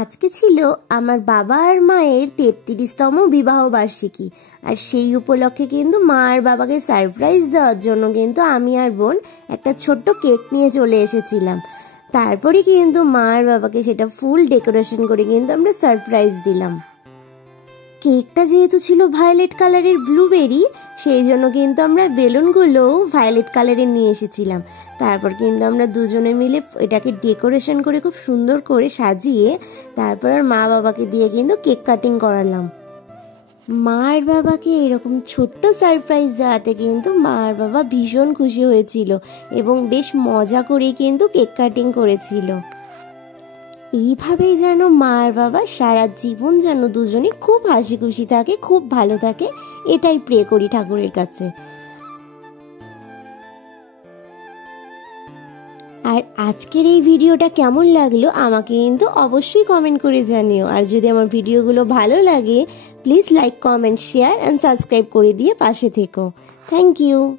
আজকে ছিল আমার বাবা আর মায়ের 33তম বিবাহ বার্ষিকী। আর সেই উপলক্ষে কিন্তু মা আর বাবাকে সারপ্রাইজ দেওয়ার জন্য কিন্তু আমি আর বোন একটা ছোট্ট কেক নিয়ে চলে এসেছিলাম। তারপরে কিন্তু মা আর বাবাকে সেটা ফুল ডেকোরেশন করে কিন্তু আমরা সারপ্রাইজ দিলাম। কেকটা যেহেতু ছিল ভায়োলেট কালারের ব্লুবেরি, সেই জন্য কিন্তু আমরা বেলুনগুলো ভায়োলেট কালারের নিয়ে এসেছিলাম। তারপর কিন্তু আমরা দুজনে মিলে এটাকে ডেকোরেশন করে খুব সুন্দর করে সাজিয়ে তারপর আর মা বাবাকে দিয়ে কিন্তু কেক কাটিং করালাম। মা আর বাবাকে এরকম ছোট্ট সারপ্রাইজ দেওয়াতে কিন্তু মা আর বাবা ভীষণ খুশি হয়েছিল এবং বেশ মজা করে কিন্তু কেক কাটিং করেছিল। এইভাবেই যেন মা আর বাবা সারা জীবন যেন দুজনে খুব হাসি খুশি থাকে, খুব ভালো থাকে, এটাই প্রে করি ঠাকুরের কাছে। আর আজকের এই ভিডিওটা কেমন লাগলো আমাকে কিন্তু অবশ্যই কমেন্ট করে জানিও। আর যদি আমার ভিডিওগুলো ভালো লাগে please like, comment, share and subscribe করে দিয়ে পাশে থেকো। Thank you.